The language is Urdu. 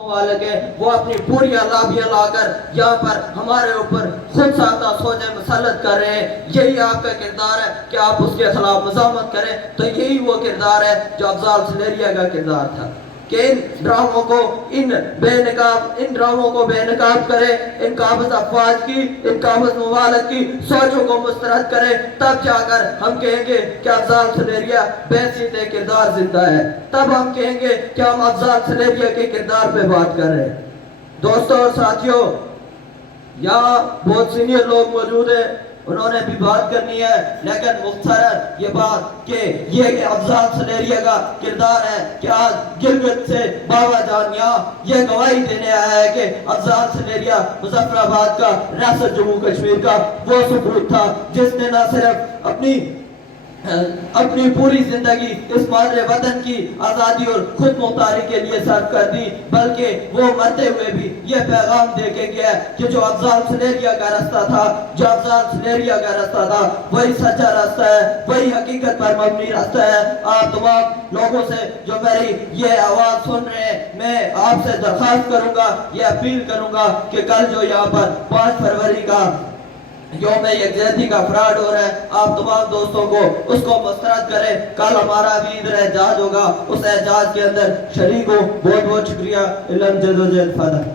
مالک ہے وہ اپنی پوری لابیاں لا کر یہاں پر ہمارے اوپر خود ساختہ سوچیں مسلط کر رہے ہیں. یہی آپ کا کردار ہے کہ آپ اس کے خلاف مزاحمت کریں. تو یہی وہ کردار ہے جو افضال سلیریہ کا کردار تھا کہ ان ڈراموں کو ان ڈراموں کو بے نقاب کرے, ان قابض افواج کی, ان قابض ممالک کی سوچوں کو مسترد کرے. تب جا کر ہم کہیں گے کہ افضال سلیریہ بحیثیت کردار زندہ ہے. تب ہم کہیں گے کہ ہم افضال سلیریہ کے کردار پہ بات کر رہے ہیں. دوستوں اور ساتھیوں, یہاں بہت سینئر لوگ موجود ہیں, انہوں نے بھی بات کرنی ہے, لیکن مختصراً یہ بات کہ یہ کہ افضال سلیریہ کا کردار ہے کہ آج گلگت سے بابا جان یہاں یہ گواہی دینے آیا ہے کہ افضال سلیریہ مظفر آباد کا, ریاست جموں کشمیر کا وہ ثبوت تھا جس نے نہ صرف اپنی پوری زندگی اس مادر وطن کی آزادی اور خود مختاری کے لیے صرف کر دی, بلکہ وہ مرتے ہوئے بھی یہ پیغام دے کے گیا کہ جو افضال سلیریہ کا راستہ تھا, جو افضال سلیریہ کا راستہ تھا وہی سچا راستہ ہے, وہی حقیقت پر مبنی راستہ ہے. آپ تمام لوگوں سے جو میری یہ آواز سن رہے ہیں, میں آپ سے درخواست کروں گا, یہ اپیل کروں گا کہ کل جو یہاں پر 5 فروری کا یوم یکجہتی کا فراڈ ہو رہا ہے, آپ تمام دوستوں کو اس کو مسترد کریں. کل ہمارا بھی ادھر احتجاج ہوگا, اس احتجاج کے اندر شریک ہو. بہت بہت شکریہ. علم جدوجہد فاتح.